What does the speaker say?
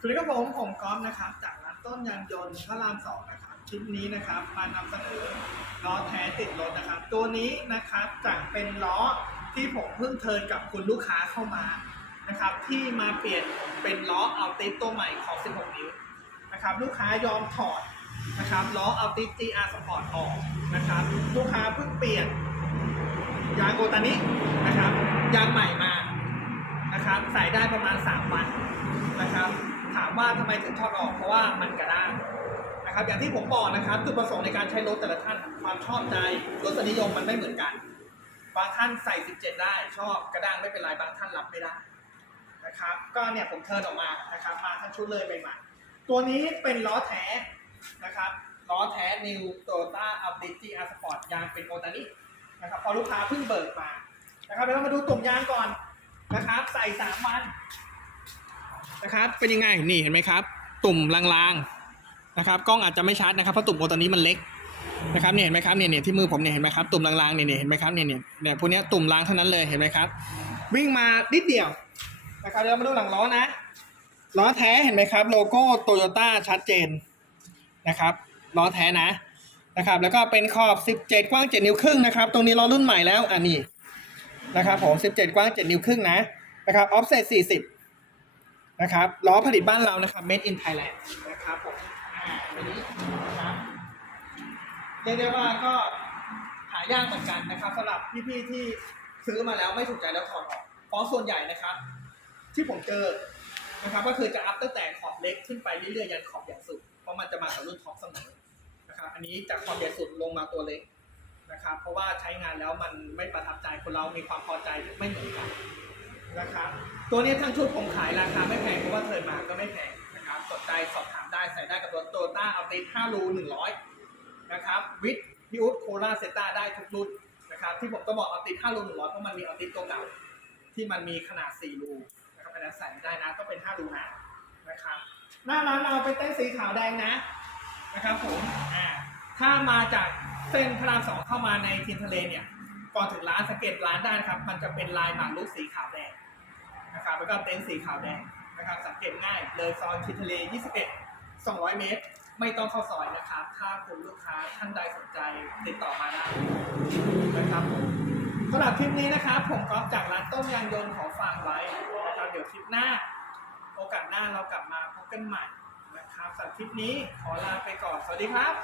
สวัสดีครับผมผมก๊อฟนะครับ จากร้านต้นยางยนต์พระรามสองนะครับคลิปนี้นะครับมานำเสนอล้อแท้ติดรถนะครับ ตัวนี้นะครับจะเป็นล้อที่ผมเพิ่งเทินกับคุณลูกค้าเข้ามานะครับ ที่มาเปลี่ยนเป็นล้ออัลติสตัวใหม่ของ 16 นิ้วนะครับ ลูกค้ายอมถอดนะครับล้ออัลติส GR Sport ออกนะครับ ลูกค้าเพิ่งเปลี่ยนยางโอตานินะครับยางใหม่มานะครับใส่ได้ประมาณ 3 วันนะครับ ว่าทำไมถึงถอดออกเพราะว่ามันกระด้างนะครับ อย่างที่ผมบอกนะครับ จุดประสงค์ในการใช้รถแต่ละท่านความชอบใจรสนิยมมันไม่เหมือนกัน บางท่านใส่ 17 ได้ชอบกระด้างไม่เป็นไรบางท่านรับไม่ได้นะครับ ก็เนี่ยผมเทิร์นออกมานะครับ มาทั้งชุดเลยใหม่ๆตัวนี้เป็นล้อแท้นะครับล้อแท้ New Toyota Altis GR Sport ยางเป็นโอตานินะครับพอลูกค้าเพิ่งเบิกมานะครับเดี๋ยวเรามาดูตุ่มยางก่อนนะครับ ใส่สามวัน นะครับเป็นยังไงนี่เห็นไหมครับ ตุ่มลางๆนะครับ กล้องอาจจะไม่ชัดนะครับเพราะตุ่มโอตอนนี้มันเล็กนะครับเนี่ยเห็นไหมครับเนี่ยเนี่ยที่มือผมเนี่ยเห็นไหมครับตุ่มลางๆเนี่ยเนี่ยเห็นไหมครับเนี่ยเนี่ยเนี่ยพวกนี้ตุ่มลางเท่านั้นเลยเห็นไหมครับ วิ่งมานิดเดียวนะครับเดี๋ยวมาดูหลังล้อนะล้อแท้เห็นไหมครับ โลโก้โตโยต้าชัดเจนนะครับล้อแท้นะนะครับ แล้วก็เป็นขอบ 17 กว้าง 7 นิ้วครึ่งนะครับ ตรงนี้ล้อรุ่นใหม่แล้วอะนี่นะครับผม 17 กว้าง 7 นิ้วครึ่งนะนะครับ offset 40 นะครับล้อผลิตบ้านเรานะครับ made in Thailand นะครับผมอ่าตัวนี้นะครับเรียกได้ว่าก็หายากเหมือนกันนะครับสำหรับพี่ๆที่ซื้อมาแล้วไม่ถูกใจแล้วถอดออกเพราะส่วนใหญ่นะครับ ที่ผมเจอนะครับ ก็คือจะอัพตั้งแต่ขอบเล็กขึ้นไปเรื่อยๆยันขอบใหญ่สุดเพราะมันจะมากับรุ่นท็อปเสมอนะครับอันนี้จากขอบใหญ่สุดลงมาตัวเล็กนะครับ เพราะว่าใช้งานแล้วมันไม่ประทับใจคนเรามีความพอใจไม่เหมือนกัน นะครับ ตัวนี้ทั้งชุดผมขายราคาไม่แพงเพราะว่าเทิร์นมาก็ไม่แพงนะครับสนใจสอบถามได้ใส่ได้กับรถโตต้าเอัลติส5รู100 นะครับวิทพิอุสโคราเซต้าได้ทุกรุ่นนะครับ ที่ผมต้องบอกเอัลติส5รู100 เพราะมันมีเอัลติสตัวเก่าที่มันมีขนาด 4 รูนะครับอันนั้นใส่ไม่ได้นะต้องเป็น 5 รูนะนะครับหน้าร้านเราเป็นเต้นสีขาวแดงนะนะครับผมอ่าถ้ามาจากเส้นพระรามสองเข้ามาในทินทะเลเนี่ย ก่อนถึงร้านสังเกตร้านได้นะครับ มันจะเป็นลายหมากรุกสีขาวแดงนะครับแล้วก็เต็นท์สีขาวแดงนะครับสังเกตง่ายเลยซอยทินทะเล 21 200 เมตร ไม่ต้องเข้าซอยนะครับ ถ้าคุณลูกค้าท่านใดสนใจติดต่อมาได้นะครับสำหรับคลิปนี้นะครับผมก๊อฟจากร้านต้มยางยนต์ขอฝากไว้นะครับเดี๋ยวคลิปหน้า โอกาสหน้าเรากลับมาพบกันใหม่นะครับสำหรับคลิปนี้ขอลาไปก่อน สวัสดีครับ